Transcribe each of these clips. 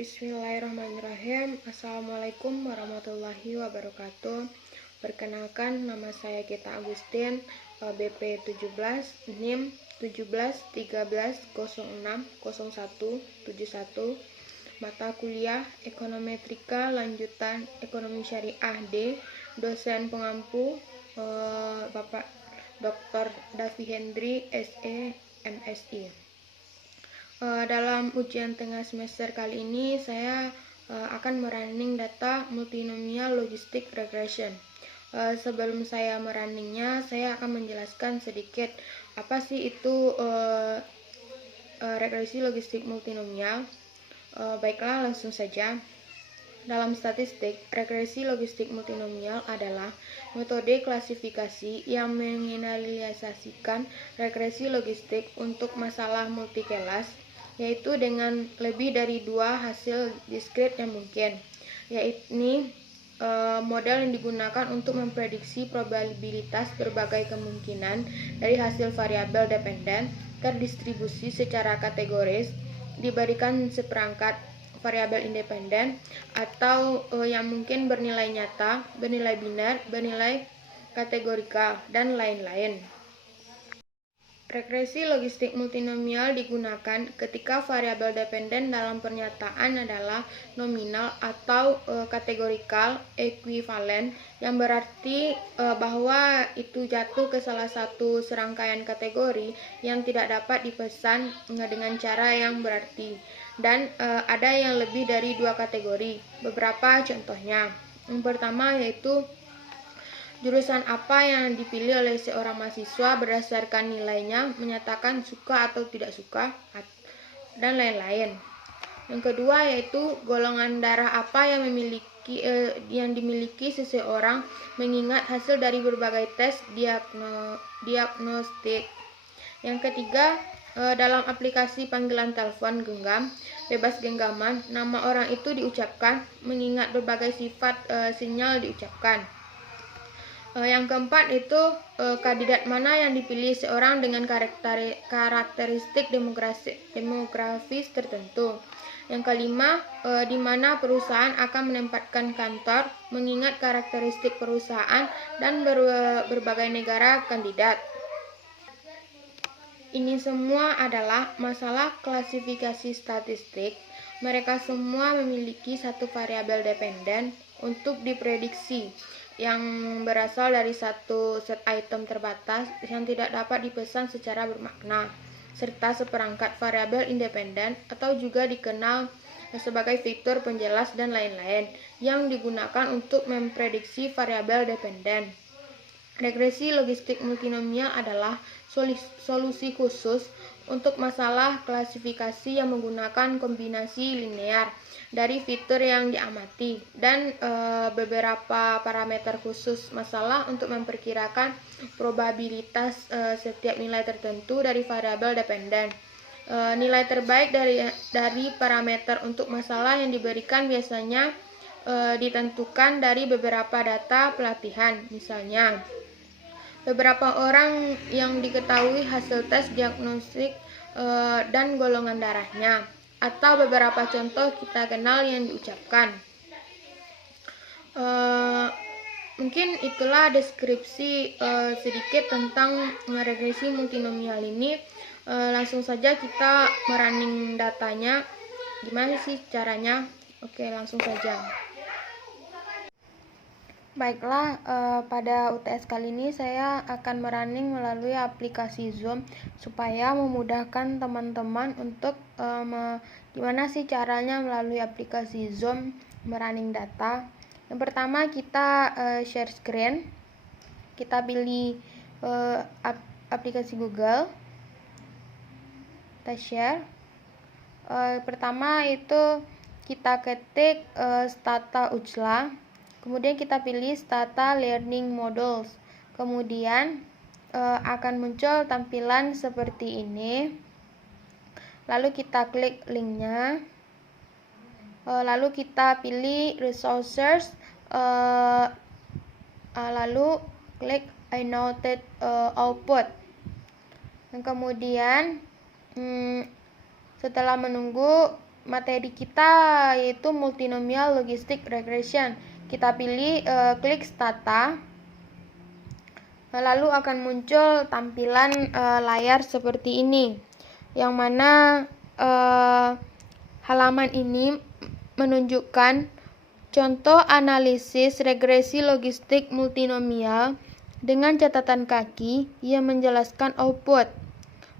Bismillahirrahmanirrahim. Assalamualaikum warahmatullahi wabarakatuh. Perkenalkan, nama saya Gita Agustin, BP 17, NIM 17 13 06 01 71, mata kuliah Ekonometrika lanjutan Ekonomi Syariah D, dosen pengampu Bapak Dr. Davi Hendri, SE, MSI. Dalam ujian tengah semester kali ini saya akan merunning data multinomial logistic regression. Sebelum saya merunningnya, saya akan menjelaskan sedikit apa sih itu regresi logistik multinomial. Baiklah, langsung saja. Dalam statistik, regresi logistik multinomial adalah metode klasifikasi yang mengeneralisasikan regresi logistik untuk masalah multikelas, yaitu dengan lebih dari dua hasil diskrit yang mungkin, yaitu model yang digunakan untuk memprediksi probabilitas berbagai kemungkinan dari hasil variabel dependen terdistribusi secara kategoris diberikan seperangkat variabel independen atau yang mungkin bernilai nyata, bernilai biner, bernilai kategorikal, dan lain-lain. Regresi logistik multinomial digunakan ketika variabel dependen dalam pernyataan adalah nominal atau kategorikal ekuivalen, yang berarti bahwa itu jatuh ke salah satu serangkaian kategori yang tidak dapat dipesan dengan cara yang berarti, dan ada yang lebih dari dua kategori. Beberapa contohnya. Yang pertama yaitu jurusan apa yang dipilih oleh seorang mahasiswa berdasarkan nilainya, menyatakan suka atau tidak suka, dan lain-lain. Yang kedua yaitu golongan darah apa yang dimiliki seseorang mengingat hasil dari berbagai tes diagnostik. Yang ketiga, dalam aplikasi panggilan telepon genggam, bebas genggaman, nama orang itu diucapkan mengingat berbagai sifat sinyal diucapkan. Yang keempat itu kandidat mana yang dipilih seorang dengan karakteristik demografis tertentu. Yang kelima, di mana perusahaan akan menempatkan kantor mengingat karakteristik perusahaan dan berbagai negara kandidat. Ini semua adalah masalah klasifikasi statistik. Mereka semua memiliki satu variabel dependen untuk diprediksi yang berasal dari satu set item terbatas yang tidak dapat dipesan secara bermakna, serta seperangkat variabel independen atau juga dikenal sebagai fitur penjelas dan lain-lain yang digunakan untuk memprediksi variabel dependen. Regresi logistik multinomial adalah solusi khusus untuk masalah klasifikasi yang menggunakan kombinasi linear dari fitur yang diamati dan beberapa parameter khusus masalah untuk memperkirakan probabilitas setiap nilai tertentu dari variabel dependen. Nilai terbaik dari parameter untuk masalah yang diberikan biasanya ditentukan dari beberapa data pelatihan, misalnya beberapa orang yang diketahui hasil tes diagnostik dan golongan darahnya, atau beberapa contoh kita kenal yang diucapkan. Mungkin itulah deskripsi sedikit tentang regresi multinomial ini. Langsung saja kita merunning datanya. Gimana sih caranya? Oke, langsung saja. Baiklah, pada UTS kali ini saya akan merunning melalui aplikasi Zoom supaya memudahkan teman-teman untuk gimana sih caranya melalui aplikasi Zoom merunning data. Yang pertama kita share screen, kita pilih aplikasi Google, kita share. Pertama itu kita ketik Stata Ujla. Kemudian kita pilih Stata Learning Models. Kemudian akan muncul tampilan seperti ini. Lalu kita klik linknya. Lalu kita pilih Resources. Lalu klik I noted output. Dan kemudian setelah menunggu materi kita yaitu multinomial logistic regression. Kita pilih klik Stata, lalu akan muncul tampilan layar seperti ini, yang mana halaman ini menunjukkan contoh analisis regresi logistik multinomial dengan catatan kaki yang menjelaskan output.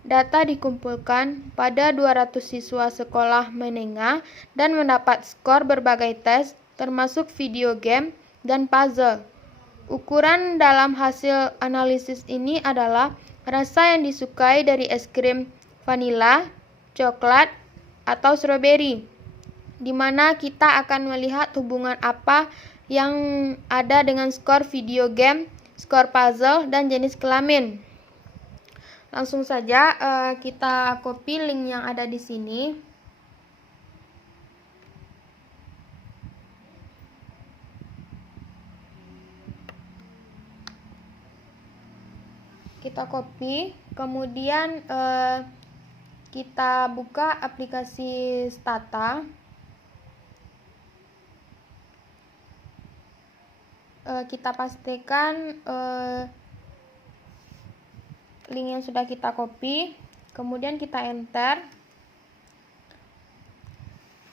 Data dikumpulkan pada 200 siswa sekolah menengah dan mendapat skor berbagai tes, termasuk video game dan puzzle. Ukuran dalam hasil analisis ini adalah rasa yang disukai dari es krim vanila, coklat, atau stroberi, di mana kita akan melihat hubungan apa yang ada dengan skor video game, skor puzzle, dan jenis kelamin. Langsung saja kita copy link yang ada di sini. Kita copy, kemudian kita buka aplikasi Stata. Kita pastikan link yang sudah kita copy, kemudian kita enter,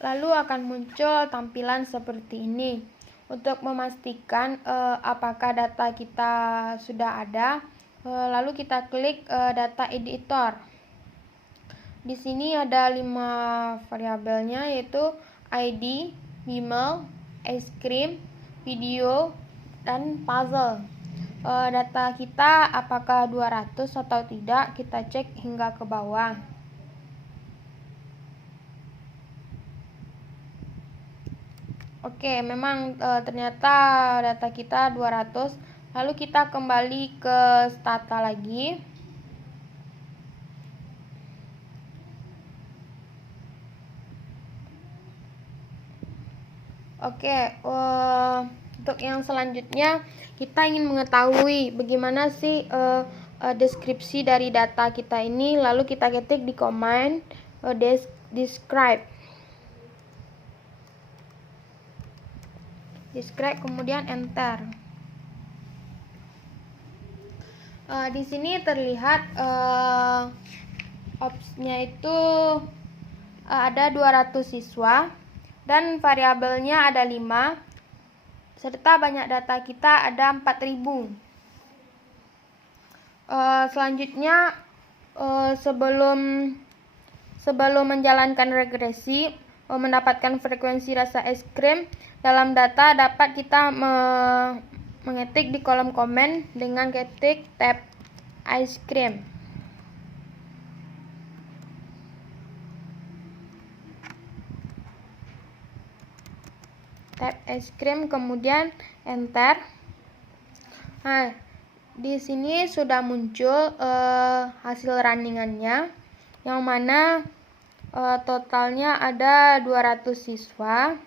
lalu akan muncul tampilan seperti ini. Untuk memastikan apakah data kita sudah ada, lalu kita klik data editor. Di sini ada 5 variabelnya, yaitu ID, bimmel, ice cream, video, dan puzzle. Data kita apakah 200 atau tidak, kita cek hingga ke bawah. Oke, memang ternyata data kita 200. Lalu kita kembali ke Stata lagi. Oke, untuk yang selanjutnya kita ingin mengetahui bagaimana sih deskripsi dari data kita ini, lalu kita ketik di command describe, kemudian enter. Di sini terlihat opsinya itu ada 200 siswa dan variabelnya ada 5, serta banyak data kita ada 4000. Selanjutnya sebelum menjalankan regresi mendapatkan frekuensi rasa es krim dalam data, dapat kita mengetik di kolom komen dengan ketik tab ice cream. Tab es krim, kemudian enter. Nah, di sini sudah muncul hasil runningannya, yang mana totalnya ada 200 siswa.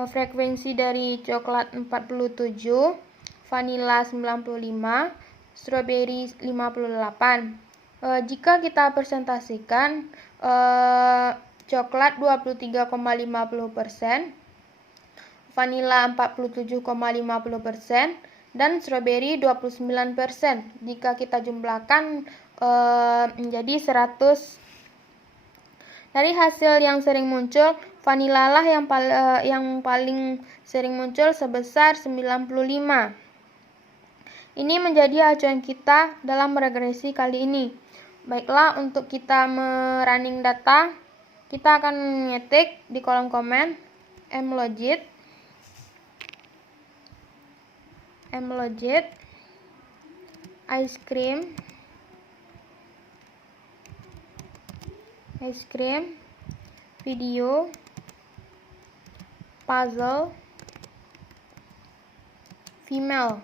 Frekuensi dari coklat 47, vanila 95, stroberi 58. Jika kita presentasikan, coklat 23,50%, vanila 47,50%, dan stroberi 29%. Jika kita jumlahkan menjadi 100. Dari hasil yang sering muncul, vanila lah yang paling sering muncul sebesar 95. Ini menjadi acuan kita dalam regresi kali ini. Baiklah, untuk kita merunning data, kita akan mengetik di kolom komen mlogit ice cream, video, puzzle, female.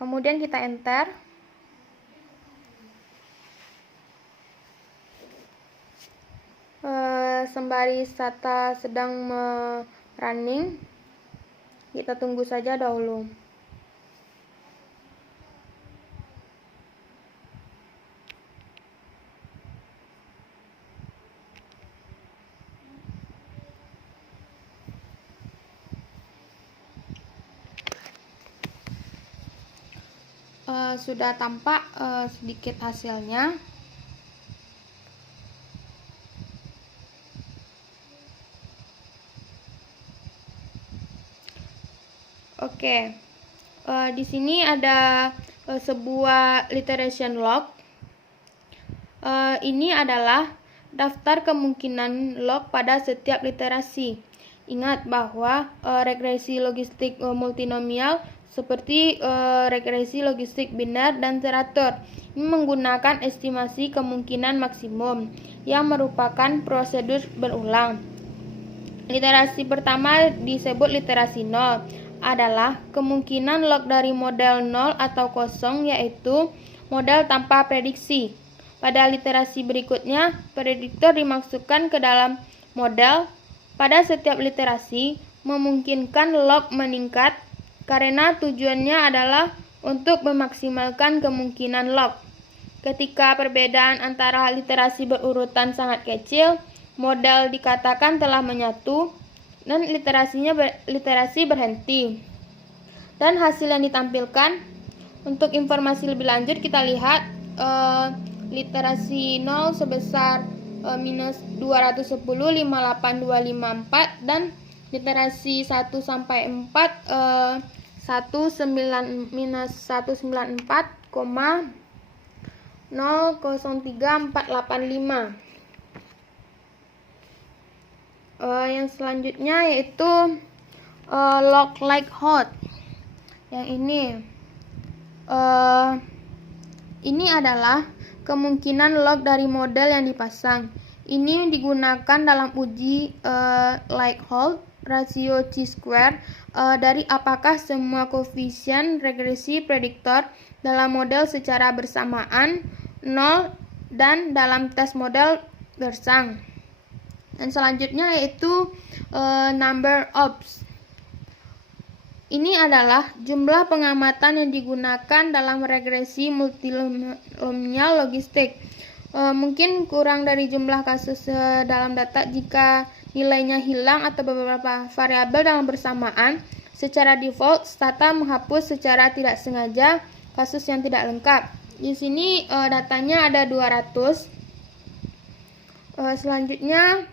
Kemudian kita enter. Sembari Stata sedang running, kita tunggu saja dahulu. sudah tampak sedikit hasilnya. Oke, di sini ada sebuah literation log. Ini adalah daftar kemungkinan log pada setiap literasi. Ingat bahwa regresi logistik multinomial seperti regresi logistik biner dan teratur ini menggunakan estimasi kemungkinan maksimum yang merupakan prosedur berulang. Literasi pertama disebut literasi 0, adalah kemungkinan log dari model 0 atau kosong, yaitu model tanpa prediksi. Pada literasi berikutnya, prediktor dimasukkan ke dalam model. Pada setiap literasi, memungkinkan log meningkat karena tujuannya adalah untuk memaksimalkan kemungkinan log. Ketika perbedaan antara literasi berurutan sangat kecil, model dikatakan telah menyatu dan literasi berhenti. Dan hasil yang ditampilkan, untuk informasi lebih lanjut kita lihat literasi 0 sebesar minus 210, 58254, dan literasi 1 sampai 4 minus 194,003485. Yang selanjutnya yaitu log likelihood. Yang ini adalah kemungkinan log dari model yang dipasang. Ini digunakan dalam uji likelihood rasio chi-square dari apakah semua koefisien regresi prediktor dalam model secara bersamaan 0 dan dalam tes model gersang. Dan selanjutnya yaitu number ops. Ini adalah jumlah pengamatan yang digunakan dalam regresi multinomial logistik. Mungkin kurang dari jumlah kasus dalam data jika nilainya hilang atau beberapa variabel dalam bersamaan. Secara default, Stata menghapus secara tidak sengaja kasus yang tidak lengkap. Di sini datanya ada 200. Selanjutnya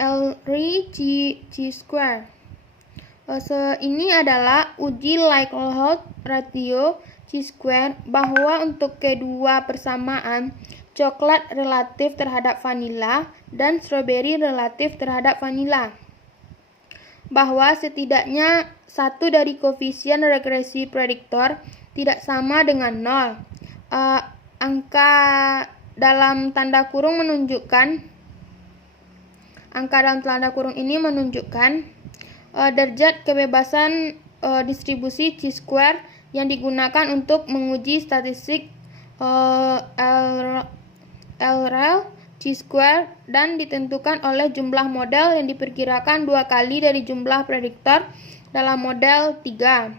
L-RI chi-square. Ini adalah uji likelihood ratio chi-square bahwa untuk kedua persamaan coklat relatif terhadap vanila dan stroberi relatif terhadap vanila, bahwa setidaknya satu dari koefisien regresi prediktor tidak sama dengan 0. Angka dalam tanda kurung ini menunjukkan derajat kebebasan distribusi chi-square yang digunakan untuk menguji statistik LREL chi-square dan ditentukan oleh jumlah model yang diperkirakan 2 kali dari jumlah prediktor dalam model 3.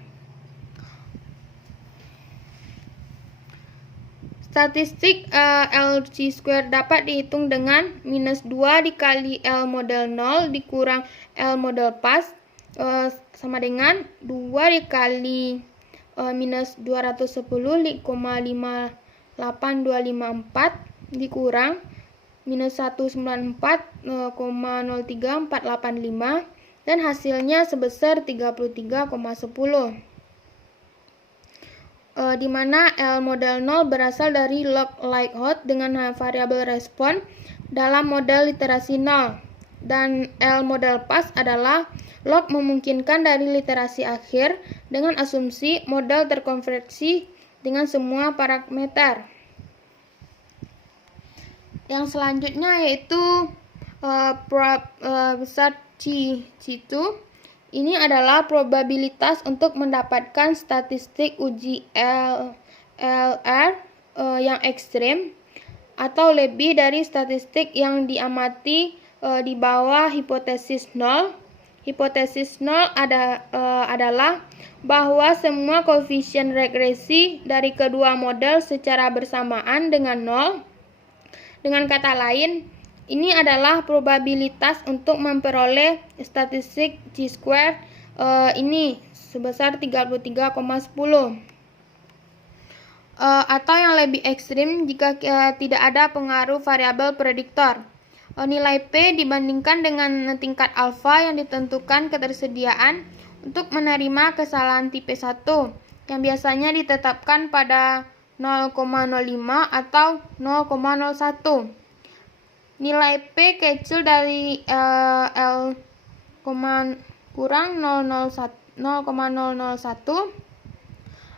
Statistik L chi-square dapat dihitung dengan minus 2 dikali L model 0 dikurang L model pas sama dengan 2 dikali minus 210,58254 dikurang minus 194,03485 dan hasilnya sebesar 33,10. Di mana L model 0 berasal dari log likelihood dengan variabel respon dalam model literasi 0, dan L model pas adalah log memungkinkan dari literasi akhir dengan asumsi model terkonversi dengan semua parameter. Yang selanjutnya yaitu besar C2. Ini adalah probabilitas untuk mendapatkan statistik uji LR yang ekstrim atau lebih dari statistik yang diamati di bawah hipotesis 0. Hipotesis 0 adalah bahwa semua koefisien regresi dari kedua model secara bersamaan dengan 0. Dengan kata lain, ini adalah probabilitas untuk memperoleh statistik chi-square ini sebesar 33,10. atau yang lebih ekstrim jika tidak ada pengaruh variabel prediktor. Nilai P dibandingkan dengan tingkat alfa yang ditentukan ketersediaan untuk menerima kesalahan tipe 1 yang biasanya ditetapkan pada 0,05 atau 0,01. Nilai P kecil dari L kurang 0,001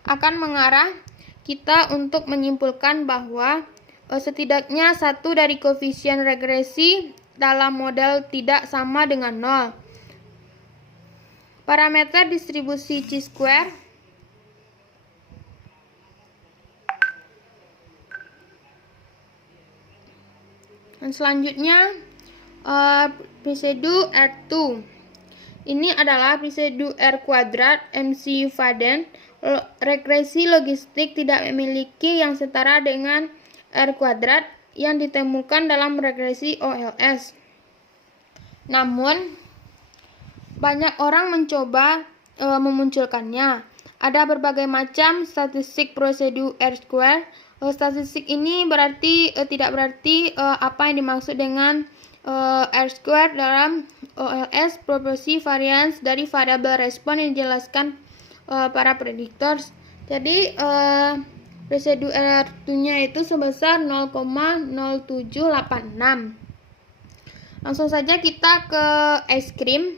akan mengarah kita untuk menyimpulkan bahwa setidaknya satu dari koefisien regresi dalam model tidak sama dengan 0. Parameter distribusi chi-square dan selanjutnya residu R2. Ini adalah residu R kuadrat MC Vaden. Regresi logistik tidak memiliki yang setara dengan R kuadrat yang ditemukan dalam regresi OLS. Namun, banyak orang mencoba memunculkannya. Ada berbagai macam statistik prosedur R-square. Statistik ini tidak berarti apa yang dimaksud dengan R-square dalam OLS, proporsi varians dari variabel respon yang dijelaskan para prediktor. Jadi residu R2-nya itu sebesar 0,0786. Langsung saja kita ke S-krim.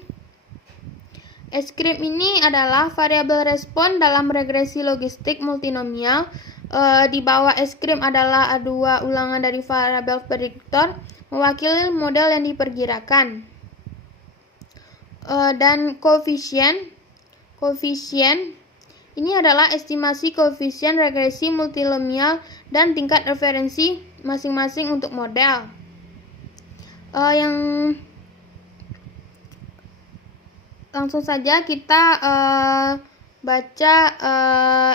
S-krim ini adalah variabel respon dalam regresi logistik multinomial. Di bawah S-krim adalah dua ulangan dari variabel prediktor mewakili model yang diperkirakan. Dan koefisien ini adalah estimasi koefisien regresi multinomial dan tingkat referensi masing-masing untuk model. Langsung saja kita baca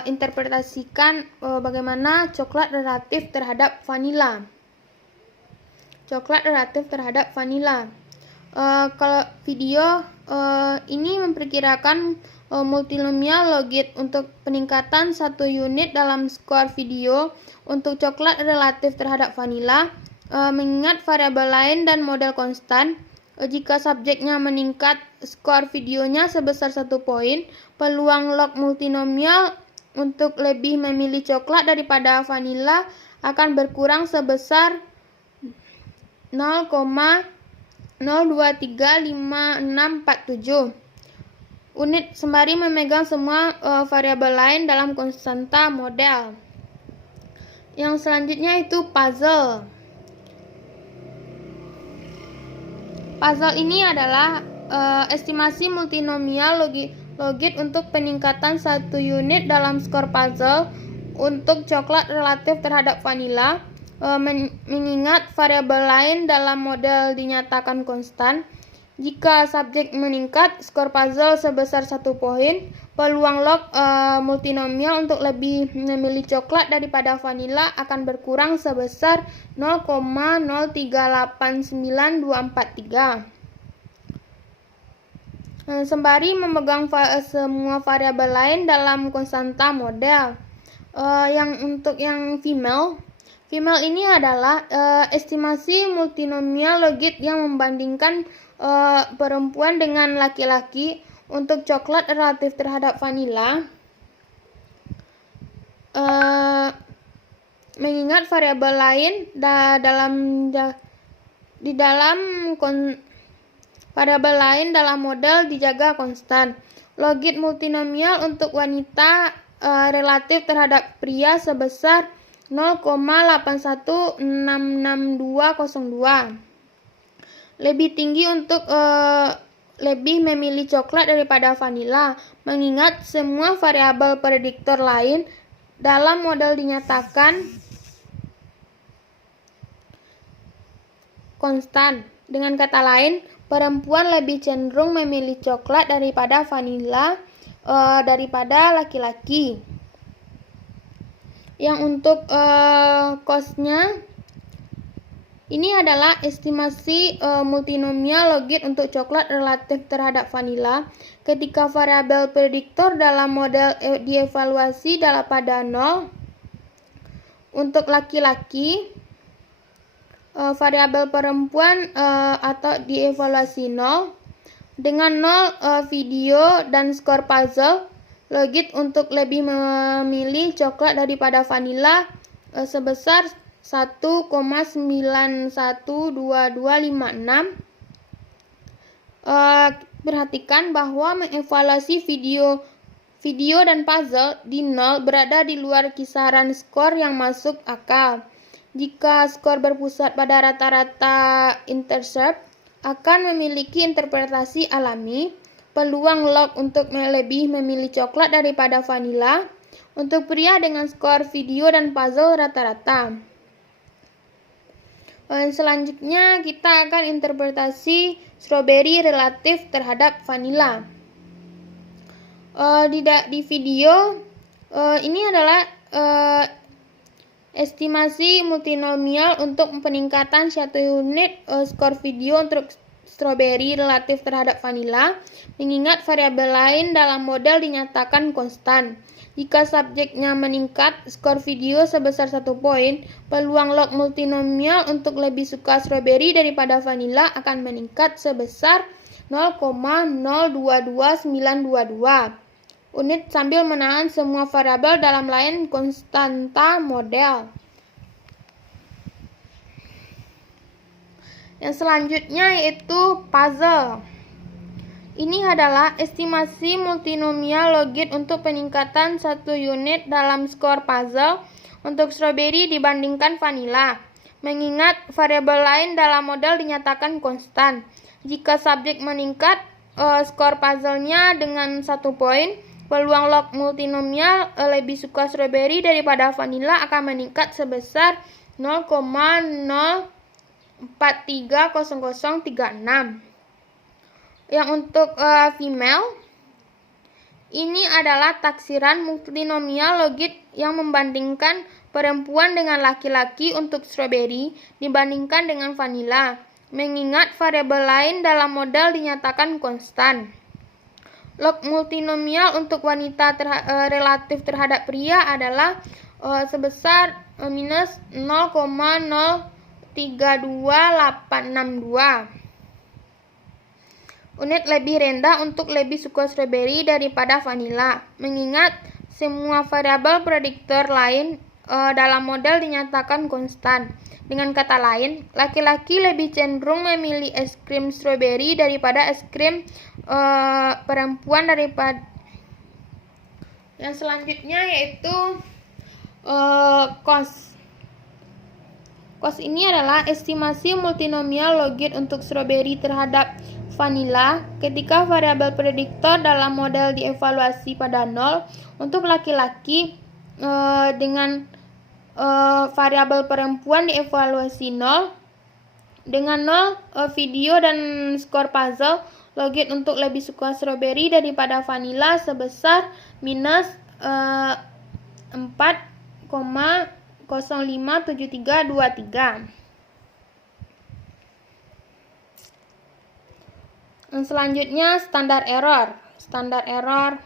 interpretasikan bagaimana coklat relatif terhadap vanila. Kalau video ini memperkirakan multinomial logit untuk peningkatan 1 unit dalam skor video untuk coklat relatif terhadap vanila, mengingat variabel lain dan model konstan. Jika subjeknya meningkat skor videonya sebesar 1 poin, peluang log multinomial untuk lebih memilih coklat daripada vanila akan berkurang sebesar 0,0235647 unit sembari memegang semua variabel lain dalam konstanta model. Yang selanjutnya itu puzzle. Puzzle ini adalah estimasi multinomial logit untuk peningkatan 1 unit dalam skor puzzle untuk coklat relatif terhadap vanila, mengingat variabel lain dalam model dinyatakan konstan. Jika subjek meningkat skor puzzle sebesar 1 poin, peluang log multinomial untuk lebih memilih coklat daripada vanila akan berkurang sebesar 0,0389243. Sembari memegang semua variabel lain dalam konstanta model. Untuk yang female ini adalah estimasi multinomial logit yang membandingkan perempuan dengan laki-laki untuk coklat relatif terhadap vanila, mengingat variabel lain variabel lain dalam model dijaga konstan. Logit multinomial untuk wanita relatif terhadap pria sebesar 0,81666202. Lebih tinggi untuk lebih memilih coklat daripada vanila, mengingat semua variabel prediktor lain dalam model dinyatakan konstan. Dengan kata lain, perempuan lebih cenderung memilih coklat daripada vanila daripada laki-laki. Yang untuk cost-nya, ini adalah estimasi multinomial logit untuk coklat relatif terhadap vanila ketika variabel prediktor dalam model dievaluasi pada 0 Untuk laki-laki, variabel perempuan atau dievaluasi 0. Dengan 0 video dan skor puzzle, Logit untuk lebih memilih coklat daripada vanila sebesar 1,912256. Perhatikan bahwa mengevaluasi video dan puzzle di 0 berada di luar kisaran skor yang masuk akal. Jika skor berpusat pada rata-rata intercept, akan memiliki interpretasi alami, peluang log untuk lebih memilih coklat daripada vanila untuk pria dengan skor video dan puzzle rata-rata. Selanjutnya kita akan interpretasi strawberry relatif terhadap vanila. Di video ini adalah estimasi multinomial untuk peningkatan 1 unit skor video untuk strawberry relatif terhadap vanila, mengingat variabel lain dalam model dinyatakan konstan. Jika subjeknya meningkat skor video sebesar 1 poin, peluang log multinomial untuk lebih suka strawberry daripada vanila akan meningkat sebesar 0,022922 unit sambil menahan semua variabel dalam lain konstanta model. Yang selanjutnya yaitu puzzle. Ini adalah estimasi multinomial Logit untuk peningkatan 1 unit dalam skor puzzle untuk strawberry dibandingkan vanila, mengingat variabel lain dalam model dinyatakan konstan. Jika subjek meningkat skor puzzle-nya dengan 1 poin, peluang log multinomial lebih suka strawberry daripada vanila akan meningkat sebesar 0,0430036. Yang untuk female, ini adalah taksiran multinomial Logit yang membandingkan perempuan dengan laki-laki untuk strawberry dibandingkan dengan vanila, mengingat variabel lain dalam model dinyatakan konstan. Log multinomial untuk wanita relatif terhadap pria adalah sebesar minus 0,032862 unit lebih rendah untuk lebih suka strawberry daripada vanila, mengingat semua variabel prediktor lain dalam model dinyatakan konstan. Dengan kata lain, laki-laki lebih cenderung memilih es krim strawberry daripada es krim perempuan daripada. Yang selanjutnya yaitu cost. Cost ini adalah estimasi multinomial Logit untuk strawberry terhadap vanila ketika variabel prediktor dalam model dievaluasi pada 0 untuk laki-laki dengan variabel perempuan dievaluasi 0. Dengan 0 video dan skor puzzle, Logit untuk lebih suka strawberry daripada vanila sebesar minus 4,057323. Selanjutnya standar error. Standar error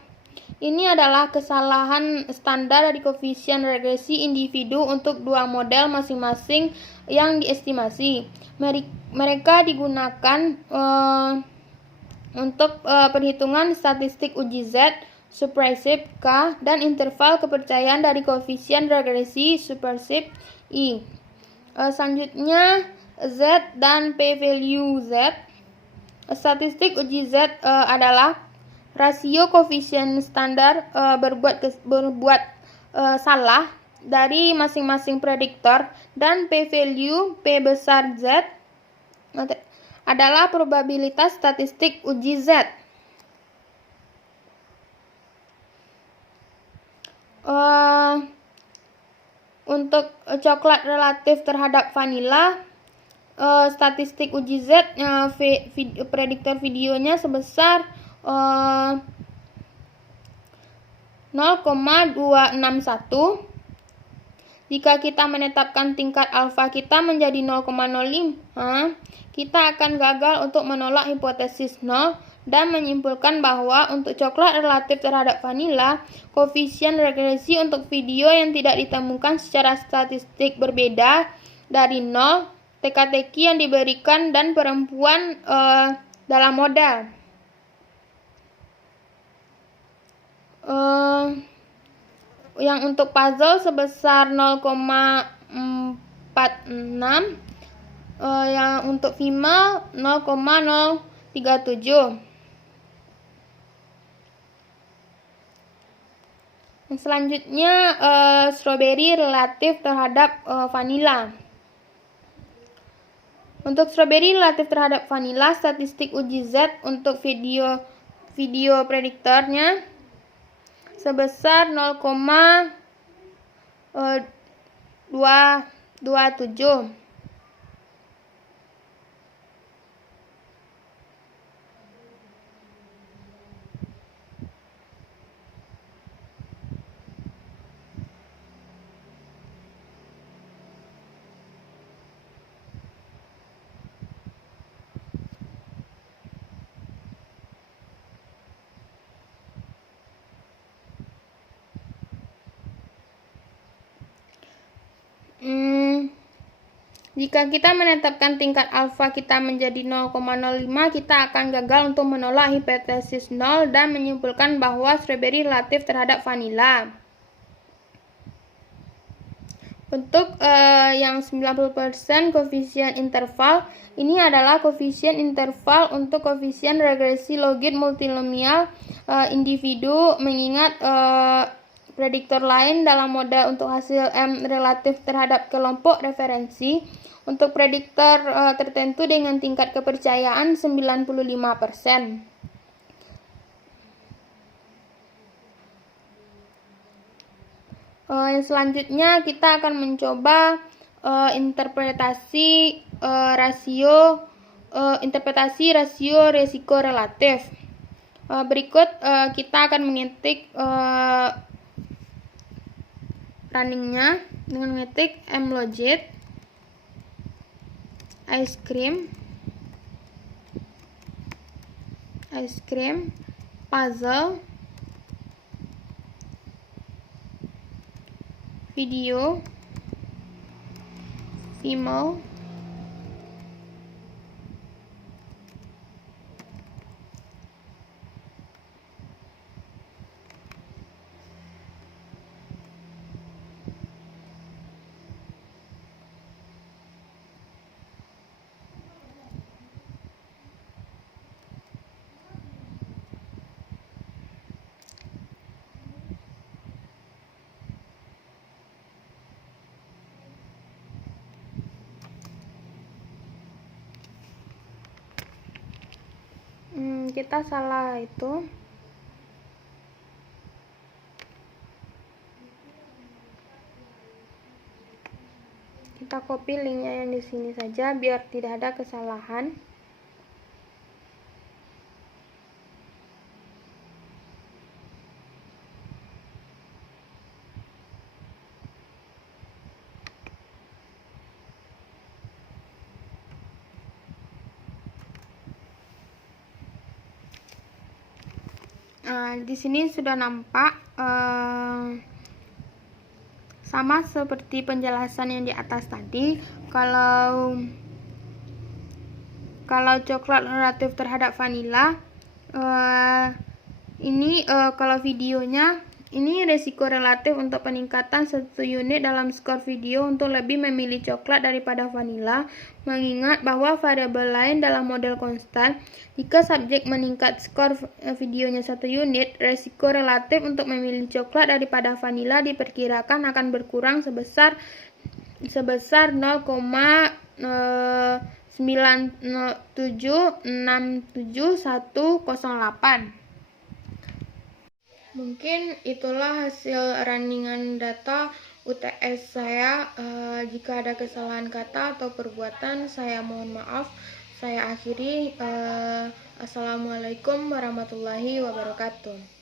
ini adalah kesalahan standar dari koefisien regresi individu untuk dua model masing-masing yang diestimasi. Mereka digunakan untuk perhitungan statistik uji Z, superscript K, dan interval kepercayaan dari koefisien regresi superscript I. Selanjutnya Z dan p-value Z. Statistik uji Z adalah rasio koefisien standar berbuat salah dari masing-masing prediktor, dan p-value P besar Z adalah probabilitas statistik uji Z. Untuk coklat relatif terhadap vanila, statistik uji Z prediktor videonya sebesar 0,261. Jika kita menetapkan tingkat alfa kita menjadi 0,05, kita akan gagal untuk menolak hipotesis 0 dan menyimpulkan bahwa untuk coklat relatif terhadap vanila, koefisien regresi untuk video yang tidak ditemukan secara statistik berbeda dari 0, teka-teki yang diberikan, dan perempuan dalam model. Yang untuk puzzle sebesar 0,46, yang untuk female 0,037. Selanjutnya strawberry relatif terhadap vanila. Untuk strawberry relatif terhadap vanila, statistik uji Z untuk video prediktornya sebesar 0,227. Jika kita menetapkan tingkat alfa kita menjadi 0,05, kita akan gagal untuk menolak hipotesis 0 dan menyimpulkan bahwa strawberry relatif terhadap vanila. Untuk yang 90% koefisien interval, ini adalah koefisien interval untuk koefisien regresi logit multinomial individu, mengingat prediktor lain dalam model untuk hasil M relatif terhadap kelompok referensi. Untuk prediktor tertentu dengan tingkat kepercayaan 95%. Yang selanjutnya kita akan mencoba interpretasi rasio resiko relatif. Berikut kita akan mengetik runningnya dengan mengetik mlogit ice cream puzzle video female kita salah itu. Kita copy linknya yang di sini saja biar tidak ada kesalahan. Di sini sudah nampak sama seperti penjelasan yang di atas tadi. Kalau coklat relatif terhadap vanila, ini kalau videonya ini resiko relatif untuk peningkatan 1 unit dalam skor video untuk lebih memilih coklat daripada vanila, mengingat bahwa variabel lain dalam model konstan. Jika subjek meningkat skor videonya 1 unit, resiko relatif untuk memilih coklat daripada vanila diperkirakan akan berkurang sebesar 0,9767108. Mungkin itulah hasil runningan data UTS saya. Jika ada kesalahan kata atau perbuatan, saya mohon maaf. Saya akhiri. Assalamualaikum warahmatullahi wabarakatuh.